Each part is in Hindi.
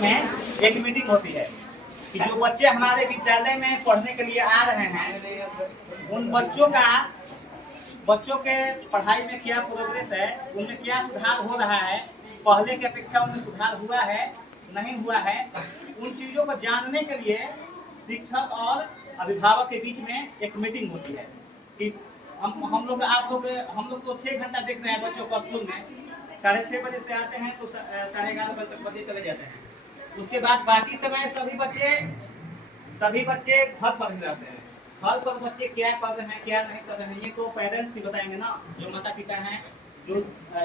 में एक मीटिंग होती है कि जो बच्चे हमारे विद्यालय में पढ़ने के लिए आ रहे हैं उन बच्चों के पढ़ाई में क्या प्रोग्रेस है, उनमें क्या सुधार हो रहा है, पहले की अपेक्षा उनमें सुधार हुआ है नहीं हुआ है, उन चीज़ों को जानने के लिए शिक्षक और अभिभावक के बीच में एक मीटिंग होती है कि हम लोग तो 6 घंटा देख रहे हैं बच्चों को स्कूल में, 6:30 बजे से आते हैं तो 11:30 बजे चले जाते हैं। उसके बाद बाकी समय सभी बच्चे घर पर ही रहते हैं। घर पर बच्चे क्या कर रहे हैं क्या नहीं कर रहे हैं ये तो पेरेंट्स ही बताएंगे ना, जो माता पिता हैं, जो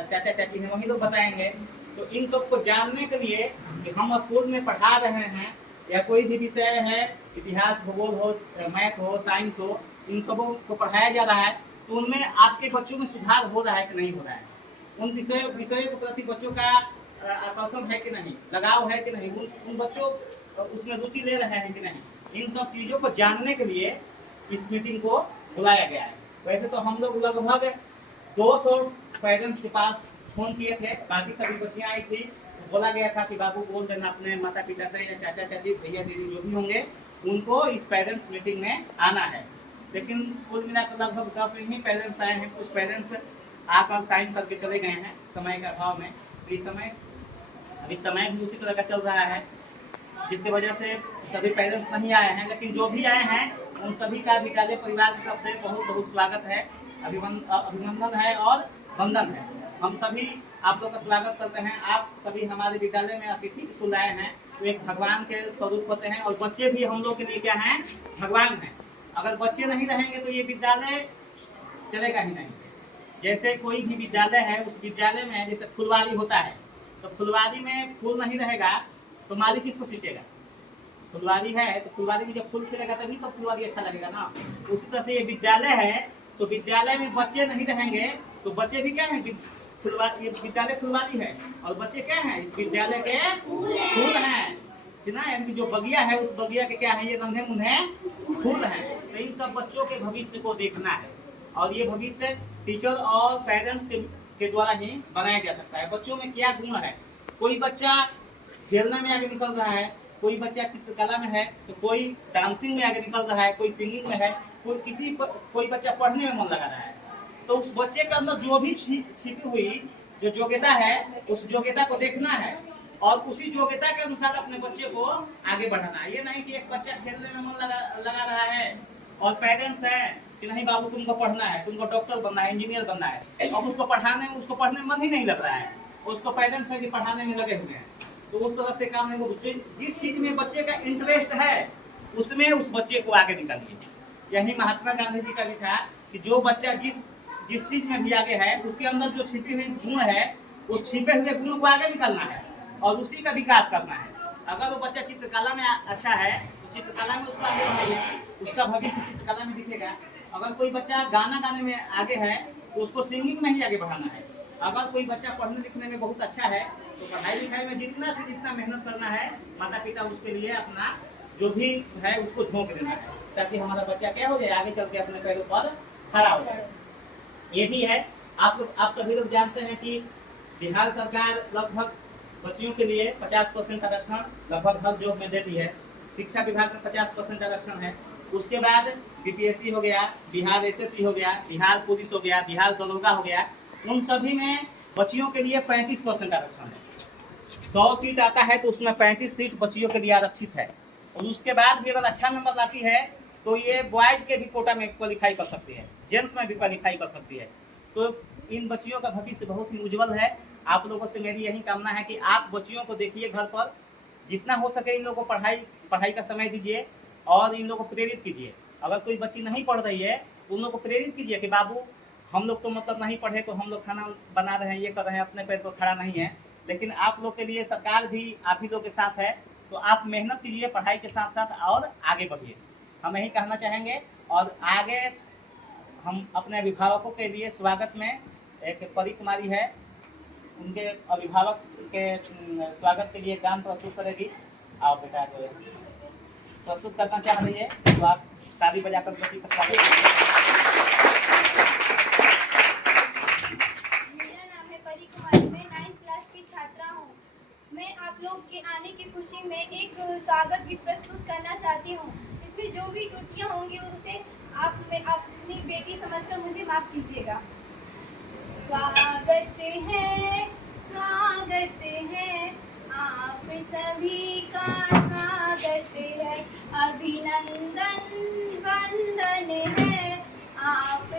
चाचा चाची हैं, वही लोग बताएंगे। तो इन सब को जानने के लिए कि हम स्कूल में पढ़ा रहे हैं या कोई भी विषय है, इतिहास, भूगोल हो, मैथ हो, साइंस हो, इन सबों को पढ़ाया जा रहा है तो उनमें आपके बच्चों में सुधार हो रहा है कि नहीं हो रहा है, उन विषयों के प्रति बच्चों का आकर्षण है कि नहीं, लगाव है कि नहीं, उन बच्चों उसमें रुचि ले रहे हैं कि नहीं, इन सब चीज़ों को जानने के लिए इस मीटिंग को बुलाया गया है। वैसे तो हम लोग लगभग 200 पेरेंट्स के पास फोन किए थे, बाकी सभी बच्चियाँ आई थी, तो बोला गया था कि बाबू बोल देना अपने माता पिता से या चाचा चाची भैया दीदी जो भी होंगे उनको इस पेरेंट्स मीटिंग में आना है। लेकिन कुल मिलाकर लगभग 10 ही पेरेंट्स आए हैं। कुछ पेरेंट्स आकर साइन करके चले गए हैं समय के अभाव में। अभी समय भी उसी तरह का चल रहा है जिसकी वजह से सभी पेरेंट्स नहीं आए हैं, लेकिन जो भी आए हैं उन सभी का विद्यालय परिवार की तरफ से बहुत बहुत स्वागत है, अभिनंदन है और वंदन है। हम सभी आप लोग का स्वागत करते हैं। आप सभी हमारे विद्यालय में अतिथि के रूप आए हैं, तो एक भगवान के स्वरूप होते हैं और बच्चे भी हम लोग के लिए क्या हैं, भगवान हैं। अगर बच्चे नहीं रहेंगे तो ये विद्यालय चलेगा ही नहीं। जैसे कोई भी विद्यालय है, उस विद्यालय में जैसे फुलवारी होता है, तो फुलवारी में फूल नहीं रहेगा तो माली किसको सींचेगा। फुलवारी है तो फुलवारी में जब फूल खिलेगा तभी तो फुलवारी अच्छा लगेगा ना। उसी तरह से ये विद्यालय है, तो विद्यालय में बच्चे नहीं रहेंगे तो बच्चे भी क्या है, ये विद्यालय फुलवारी है और बच्चे क्या है, इस विद्यालय के फूल हैं ना, यानी जो बगिया है उस बगिया के क्या है, ये रंधे मुंधे फूल हैं। तो इन सब बच्चों के भविष्य को देखना है और ये भविष्य टीचर और पेरेंट्स के द्वारा ही बनाया जा सकता है। बच्चों में क्या गुण है, कोई बच्चा खेलने में आगे निकल रहा है, कोई बच्चा चित्रकला में है, तो कोई डांसिंग में आगे निकल रहा है, कोई सिंगिंग में है, कोई बच्चा पढ़ने में मन लगा रहा है। तो उस बच्चे के अंदर जो भी छिपी हुई जो योग्यता है उस योग्यता को देखना है और उसी योग्यता के अनुसार अपने बच्चे को आगे बढ़ाना है। ये नहीं कि एक बच्चा खेलने में मन लगा रहा है और पेरेंट्स है कि नहीं बाबू तुमको पढ़ना है, तुमको डॉक्टर बनना है, इंजीनियर बनना है, और उसको पढ़ने में मन ही नहीं लग रहा है, उसको पेरेंट्स है कि पढ़ाने में लगे हुए हैं, तो उस तरह से काम नहीं। जिस चीज में बच्चे का इंटरेस्ट है उसमें उस बच्चे को आगे निकालिए। यही महात्मा गांधी जी का भी था कि जो बच्चा जिस चीज में भी आगे है उसके अंदर जो छिपी हुई गुण है उस छिपे हुए गुण को आगे निकालना है और उसी का विकास करना है। अगर वो बच्चा चित्रकला में अच्छा है तो चित्रकला में उसका भविष्य चित्रकला में दिखेगा। अगर कोई बच्चा गाना गाने में आगे है तो उसको सिंगिंग में ही आगे बढ़ाना है। अगर कोई बच्चा पढ़ने लिखने में बहुत अच्छा है तो पढ़ाई लिखाई में जितना से जितना मेहनत करना है, माता पिता उसके लिए अपना जो भी है उसको झोंक देना है ताकि हमारा बच्चा क्या हो जाए, आगे चल के अपने पैरों पर खड़ा हो जाए। ये भी है, आप सभी लोग जानते हैं कि बिहार सरकार लगभग बच्चियों के लिए 50% आरक्षण लगभग हर जॉब में देती है। शिक्षा विभाग में 50% आरक्षण है। उसके बाद बीपीएससी हो गया, बिहार एसएससी हो गया, बिहार पुलिस हो गया, बिहार दरोगा हो गया, उन सभी में बच्चियों के लिए 35% आरक्षण है। 100 सीट आता है तो उसमें 35 सीट बच्चियों के लिए आरक्षित है। और उसके बाद भी अगर अच्छा नंबर लाती है तो ये बॉयज के भी कोटा में क्वालिफाई कर सकती है, जेंट्स में भी क्वालिफाई कर सकती है। तो इन बच्चियों का भविष्य बहुत ही उज्जवल है। आप लोगों से मेरी यही कामना है कि आप बच्चियों को देखिए, घर पर जितना हो सके इन लोगों को पढ़ाई का समय दीजिए और इन लोगों को प्रेरित कीजिए। अगर कोई बच्ची नहीं पढ़ रही है तो उन लोगों को प्रेरित कीजिए कि बाबू हम लोग तो मतलब नहीं पढ़े तो हम लोग खाना बना रहे हैं, ये कर रहे हैं, अपने पैर पर खड़ा नहीं है, लेकिन आप लोग के लिए सरकार भी आप ही लोग के साथ है। तो आप मेहनत कीजिए पढ़ाई के साथ साथ और आगे बढ़िए, हम यही कहना चाहेंगे। और आगे हम अपने अभिभावकों के लिए स्वागत में एक परी कुमारी है, उनके अभिभावक के स्वागत के लिए गान प्रस्तुत करेगी। आप बेटा प्रस्तुत करना चाह रही है तो आप ताली बजाकर बच्ची का स्वागत करें। मेरा नाम है परी कुमारी, मैं 9th क्लास की छात्रा हूँ। मैं आप लोग के आने के खुशी में एक स्वागत गीत प्रस्तुत करना चाहती हूँ। इसमें जो भी त्रुटियाँ होंगी उनसे आप अपनी बेटी समझकर मुझे माफ कीजिएगा। स्वागत है, स्वागत है, आप सभी का स्वागत है, अभिनंदन वंदन है आप